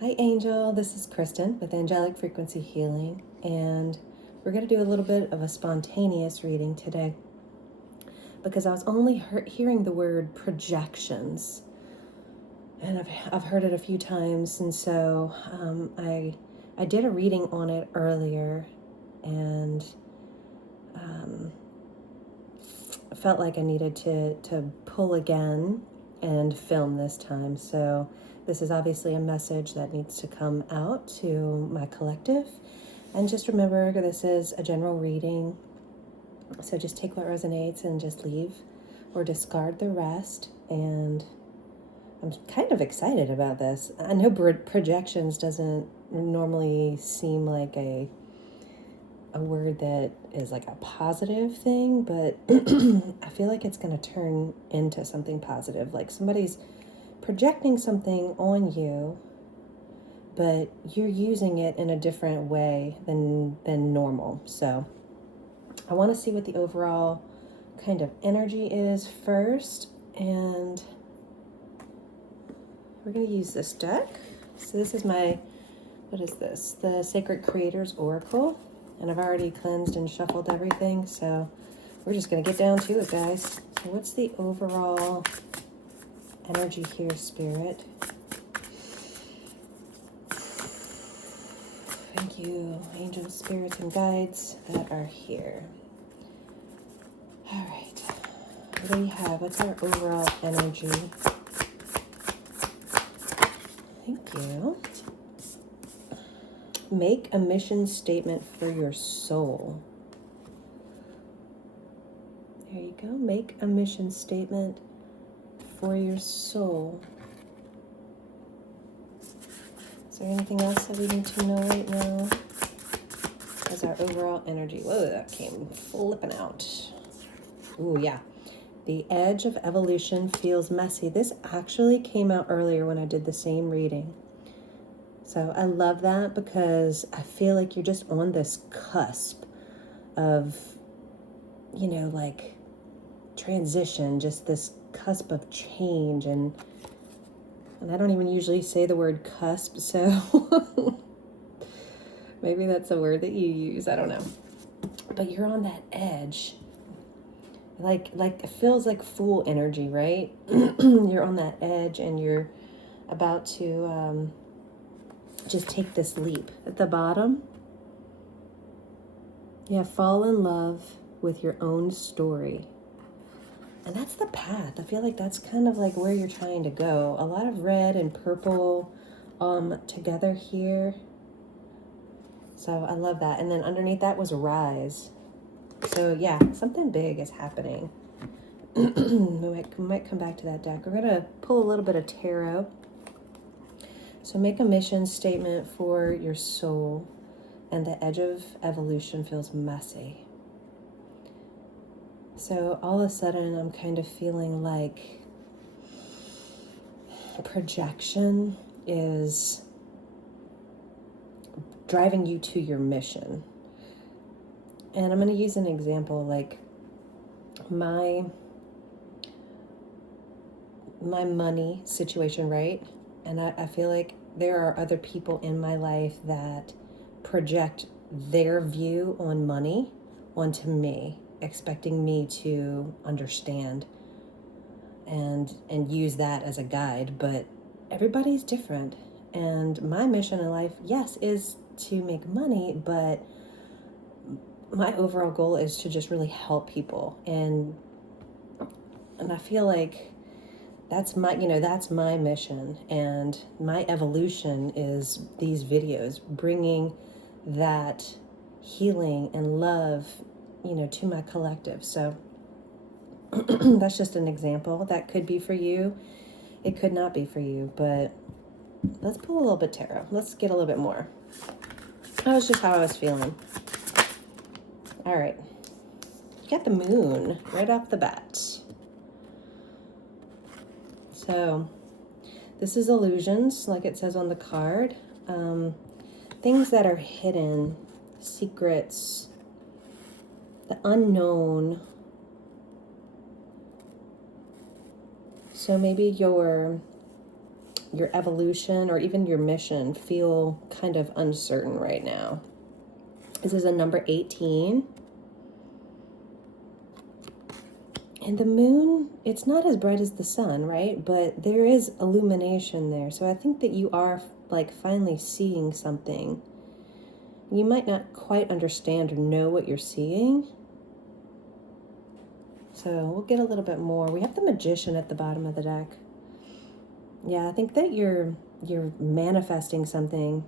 Hi, Angel. This is Kristen with Angelic Frequency Healing, and we're going to do a little bit of a spontaneous reading today because I was only hearing the word projections, and I've heard it a few times, and so I did a reading on it earlier, and felt like I needed to pull again and film this time. So this is obviously a message that needs to come out to my collective. And just remember, this is a general reading. So just take what resonates and just leave or discard the rest. And I'm kind of excited about this. I know projections doesn't normally seem like a word that is like a positive thing, but I feel like it's going to turn into something positive. Like somebody's projecting something on you, but you're using it in a different way than normal. So I want to see what the overall kind of energy is first, and we're going to use this deck. So this is what is this? The Sacred Creators Oracle. And I've already cleansed and shuffled everything, so we're just going to get down to it, guys. So what's the overall energy here, Spirit? Thank you, angels, spirits, and guides that are here. All right. What do we have? What's our overall energy? Thank you. Make a mission statement for your soul. There you go. Make a mission statement for your soul. Is there anything else that we need to know right now? As our overall energy. Whoa, that came flipping out. Ooh, yeah. The edge of evolution feels messy. This actually came out earlier when I did the same reading. So I love that because I feel like you're just on this cusp of, like transition, just this cusp of change. And I don't even usually say the word cusp, so maybe that's a word that you use. I don't know. But you're on that edge. Like it feels like Fool energy, right? You're on that edge and you're about to just take this leap. At the bottom, fall in love with your own story. And that's the path. I feel like that's kind of like where you're trying to go. A lot of red and purple together here. So I love that. And then underneath that was rise. So yeah, something big is happening. We might come back to that deck. We're going to pull a little bit of tarot. So make a mission statement for your soul. And the edge of evolution feels messy. So all of a sudden I'm kind of feeling like projection is driving you to your mission. And I'm going to use an example, like my money situation, right? And I feel like there are other people in my life that project their view on money onto me, expecting me to understand and use that as a guide. But everybody's different. And my mission in life, yes, is to make money, but my overall goal is to just really help people. And I feel like that's my mission, and my evolution is these videos, bringing that healing and love, to my collective. So that's just an example. That could be for you. It could not be for you, but let's pull a little bit tarot. Let's get a little bit more. That was just how I was feeling. All right. Get the moon right off the bat. So this is illusions, like it says on the card. Things that are hidden, secrets, the unknown. So maybe you're your evolution or even your mission feel kind of uncertain right now. This is a number 18. And the moon, it's not as bright as the sun, right? But there is illumination there. So I think that you are like finally seeing something. You might not quite understand or know what you're seeing. So we'll get a little bit more. We have the Magician at the bottom of the deck. Yeah, I think that you're manifesting something,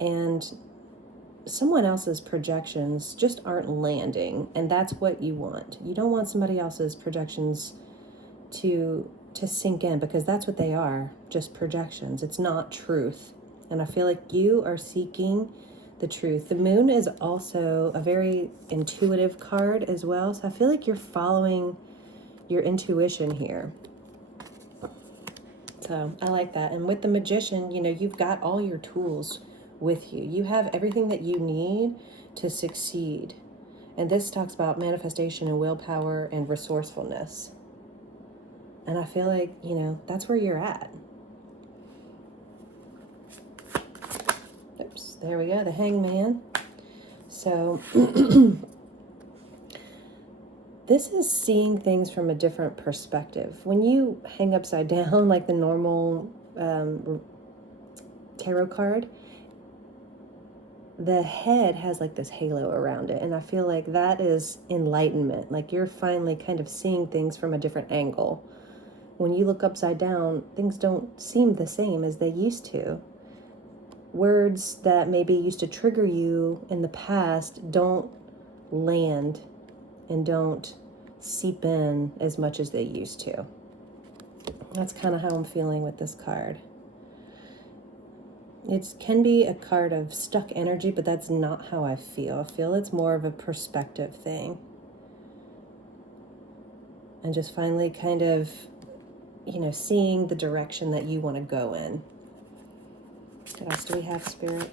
and someone else's projections just aren't landing, and that's what you want. You don't want somebody else's projections to sink in, because that's what they are, just projections. It's not truth. And I feel like you are seeking the truth. The moon is also a very intuitive card as well, so I feel like you're following your intuition here. So I like that. And with the Magician, you know, you've got all your tools with you. You have everything that you need to succeed. And this talks about manifestation and willpower and resourcefulness. And I feel like, you know, that's where you're at. Oops, there we go, the Hangman. So this is seeing things from a different perspective. When you hang upside down like the normal tarot card, the head has like this halo around it. And I feel like that is enlightenment. Like you're finally kind of seeing things from a different angle. When you look upside down, things don't seem the same as they used to. Words that maybe used to trigger you in the past don't land and don't seep in as much as they used to. That's kind of how I'm feeling with this card. It can be a card of stuck energy, but that's not how I feel. I feel it's more of a perspective thing. And just finally kind of, you know, seeing the direction that you want to go in. What else do we have, Spirit?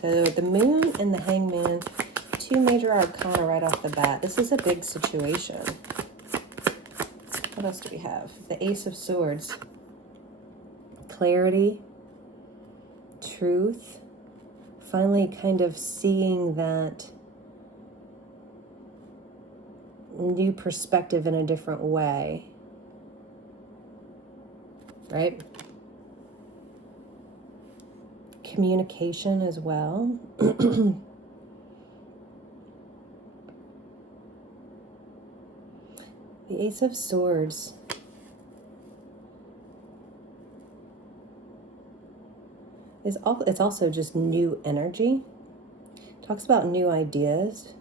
So the Moon and the Hangman, two major arcana right off the bat. This is a big situation. What else do we have? The Ace of Swords. Clarity, truth, finally kind of seeing that new perspective in a different way, right? Communication as well. The Ace of Swords. It's also just new energy. Talks about new ideas,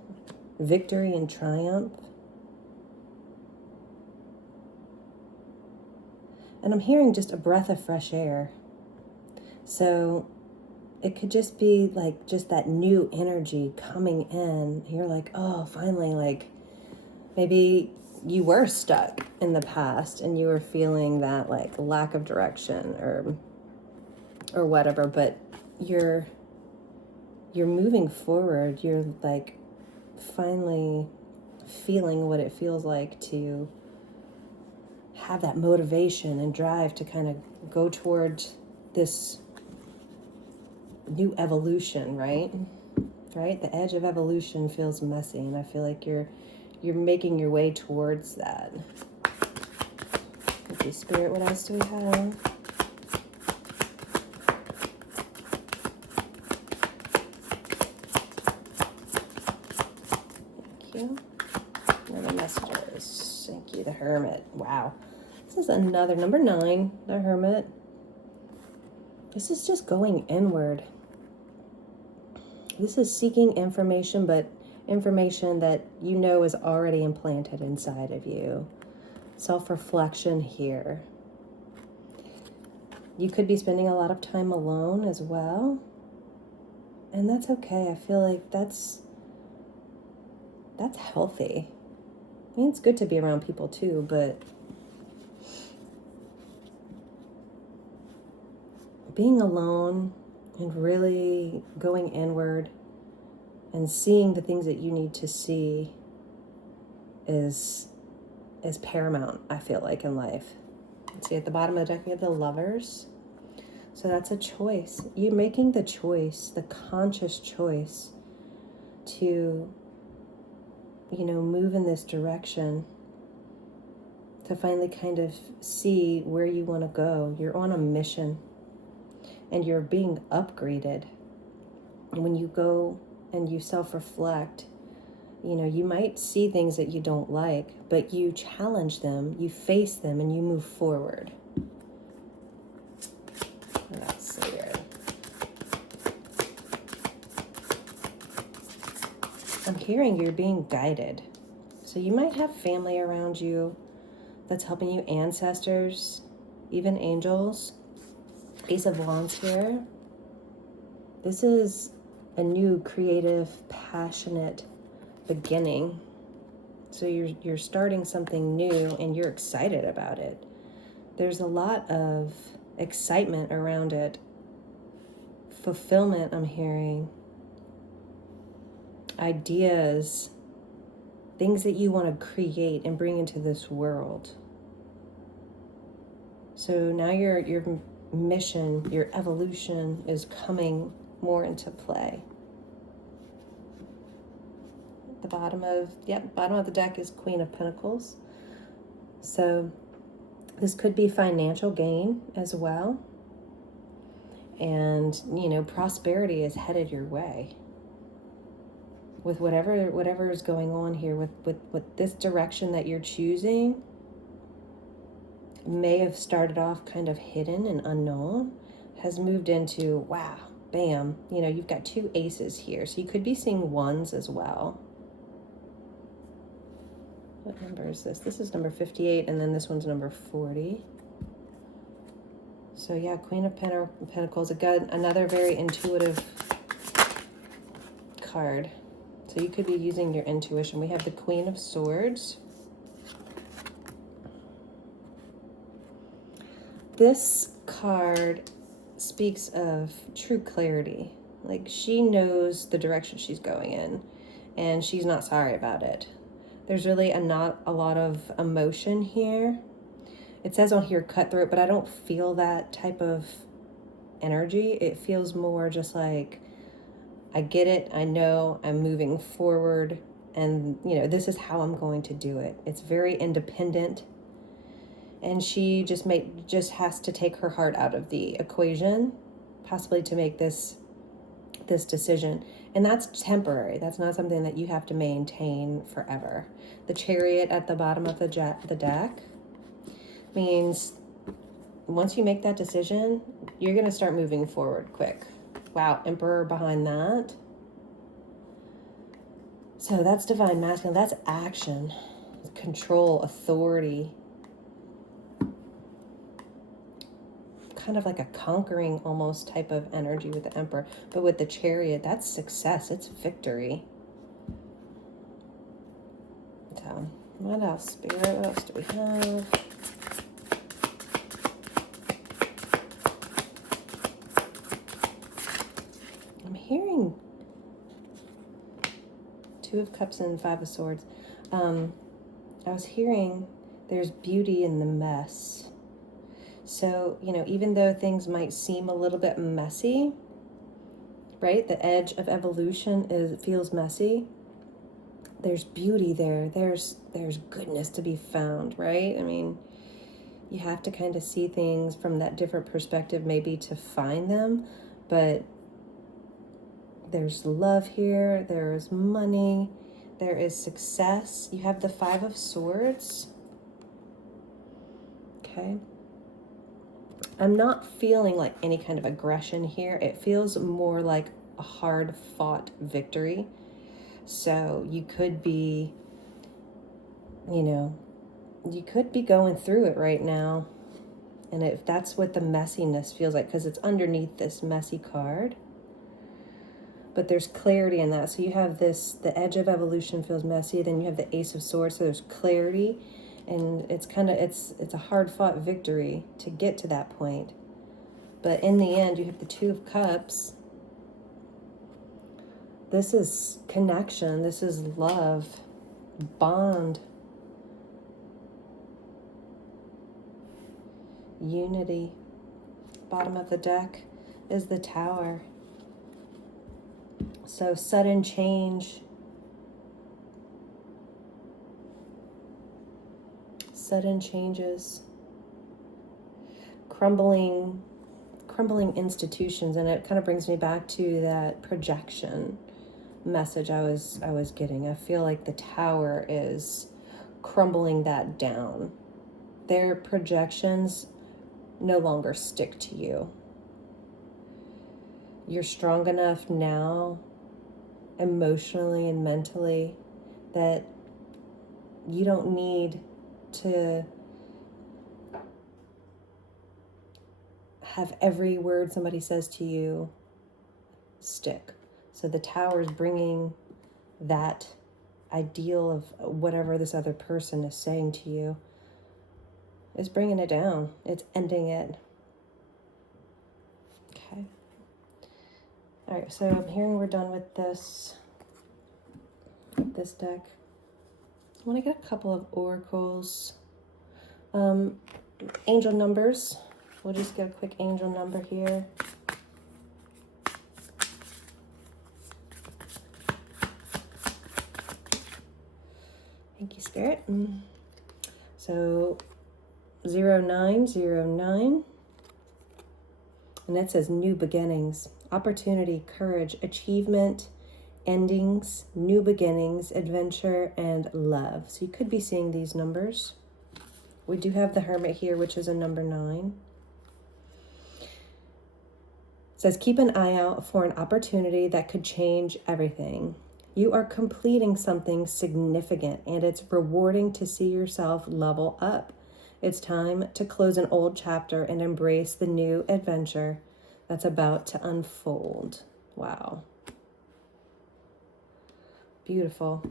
victory and triumph. And I'm hearing just a breath of fresh air. So it could just be like just that new energy coming in. You're like, oh, finally, like maybe you were stuck in the past and you were feeling that like lack of direction or whatever, but you're moving forward. You're like finally feeling what it feels like to have that motivation and drive to kind of go towards this new evolution, right? Right? The edge of evolution feels messy, and I feel like you're making your way towards that. Okay, Spirit, what else do we have? Thank you. And the messages. Thank you, the Hermit. Wow. This is another number 9, the Hermit. This is just going inward. This is seeking information, but information that you know is already implanted inside of you. Self-reflection here. You could be spending a lot of time alone as well. And that's okay. I feel like that's healthy. I mean, it's good to be around people too, but being alone and really going inward and seeing the things that you need to see is paramount, I feel like, in life. See, at the bottom of the deck, we have the Lovers. So that's a choice. You're making the choice, the conscious choice to, move in this direction, to finally kind of see where you want to go. You're on a mission and you're being upgraded. And when you go and you self-reflect, you might see things that you don't like, but you challenge them, you face them, and you move forward. That's so weird. I'm hearing you're being guided. So you might have family around you that's helping you, ancestors, even angels. Ace of Wands here. This is a new, creative, passionate beginning. So you're starting something new and you're excited about it. There's a lot of excitement around it. Fulfillment, I'm hearing. Ideas, things that you want to create and bring into this world. So now your mission, your evolution is coming more into play. The bottom of the deck is Queen of Pentacles. So this could be financial gain as well. And, prosperity is headed your way. With whatever is going on here, with this direction that you're choosing, may have started off kind of hidden and unknown, has moved into, wow, bam, you've got 2 aces here. So you could be seeing ones as well. What number is this? This is number 58, and then this one's number 40. So yeah, Queen of Pentacles, again, another very intuitive card. So you could be using your intuition. We have the Queen of Swords. This card speaks of true clarity. Like, she knows the direction she's going in, and she's not sorry about it. There's really not a lot of emotion here. It says on here cutthroat, but I don't feel that type of energy. It feels more just like, I get it, I know, I'm moving forward, and this is how I'm going to do it. It's very independent, and she just has to take her heart out of the equation, possibly to make this decision. And that's temporary. That's not something that you have to maintain forever. The Chariot at the bottom of the deck means once you make that decision, you're going to start moving forward quick. Wow, Emperor behind that. So that's divine masculine. That's action, control, authority. Kind of like a conquering almost type of energy with the Emperor. But with the Chariot, that's success. It's victory. So what else, Spirit? What else do we have? I'm hearing 2 of Cups and 5 of Swords. I was hearing there's beauty in the mess. So, even though things might seem a little bit messy, right? The edge of evolution feels messy. There's beauty there. There's goodness to be found, right? I mean, you have to kind of see things from that different perspective maybe to find them, but there's love here. There's money. There is success. You have the 5 of Swords. Okay. I'm not feeling like any kind of aggression here. It feels more like a hard-fought victory. So you could be, you could be going through it right now. And if that's what the messiness feels like, because it's underneath this messy card. But there's clarity in that. So you have the edge of evolution feels messy. Then you have the Ace of Swords. So there's clarity. And it's a hard-fought victory to get to that point. But in the end, you have the 2 of Cups. This is connection. This is love, bond. unity. Bottom of the deck is the Tower. So sudden change. Sudden changes. Crumbling institutions. And it kind of brings me back to that projection message I was getting. I feel like the Tower is crumbling that down. Their projections no longer stick to you. You're strong enough now, emotionally and mentally, that you don't need to have every word somebody says to you stick. So the Tower is bringing that ideal of whatever this other person is saying to you, is bringing it down. It's ending it. Okay. All right, so I'm hearing we're done with this deck. I want to get a couple of oracles. Angel numbers. We'll just get a quick angel number here. Thank you, Spirit. So 0909. And that says new beginnings, opportunity, courage, achievement, endings, new beginnings, adventure, and love. So you could be seeing these numbers. We do have the Hermit here, which is a number 9. It says, keep an eye out for an opportunity that could change everything. You are completing something significant, and it's rewarding to see yourself level up. It's time to close an old chapter and embrace the new adventure that's about to unfold. Wow. Beautiful.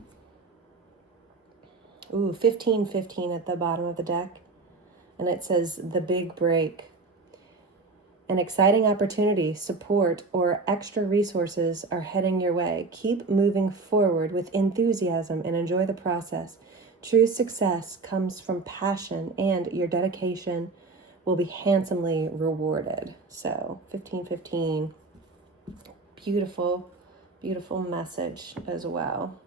Ooh, 1515 at the bottom of the deck. And it says the big break. An exciting opportunity, support, or extra resources are heading your way. Keep moving forward with enthusiasm and enjoy the process. True success comes from passion, and your dedication will be handsomely rewarded. So 1515, beautiful, beautiful message as well.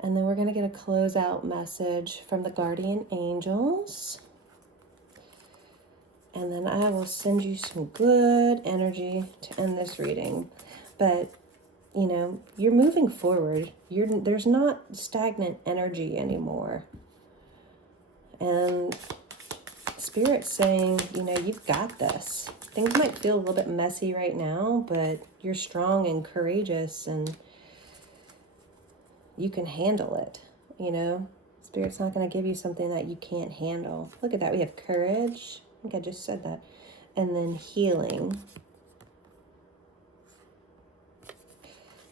And then we're going to get a closeout message from the guardian angels. And then I will send you some good energy to end this reading. But, you know, you're moving forward. There's not stagnant energy anymore. And Spirit's saying, you know, you've got this. Things might feel a little bit messy right now, but you're strong and courageous and you can handle it, you know? Spirit's not going to give you something that you can't handle. Look at that. We have courage. I think I just said that. And then healing.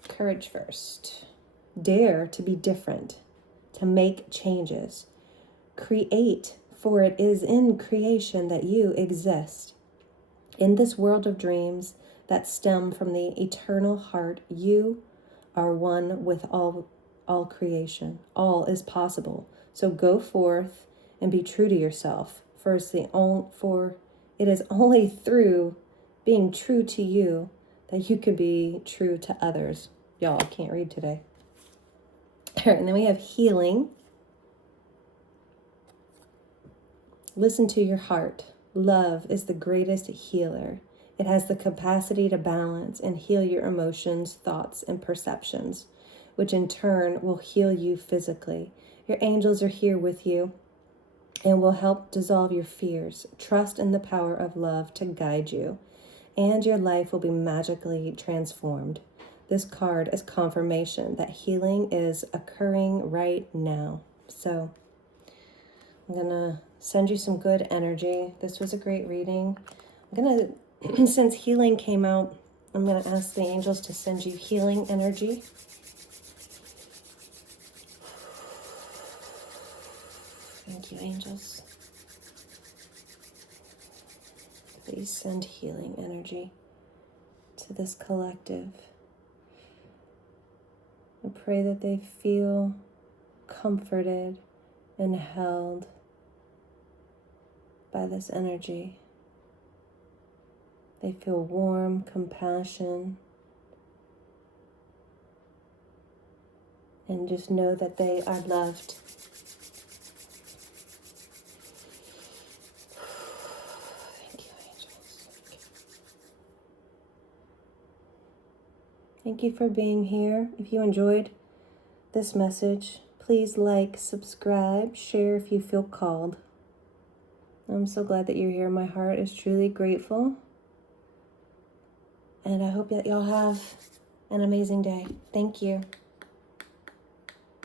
Courage first. Dare to be different, to make changes. Create, for it is in creation that you exist. In this world of dreams that stem from the eternal heart, you are one with all creation. All is possible. So go forth and be true to yourself. For it is only through being true to you that you can be true to others. Y'all, I can't read today. All right, and then we have healing. Listen to your heart. Love is the greatest healer. It has the capacity to balance and heal your emotions, thoughts, and perceptions, which in turn will heal you physically. Your angels are here with you and will help dissolve your fears. Trust in the power of love to guide you, and your life will be magically transformed. This card is confirmation that healing is occurring right now. So I'm going to send you some good energy. This was a great reading. I'm going to, since healing came out, I'm going to ask the angels to send you healing energy. Thank you, angels. Please send healing energy to this collective. I pray that they feel comforted and held. by this energy. They feel warm, compassion, and just know that they are loved. Thank you, angels. Thank you for being here. If you enjoyed this message, please like, subscribe, share if you feel called. I'm so glad that you're here. My heart is truly grateful. And I hope that y'all have an amazing day. Thank you.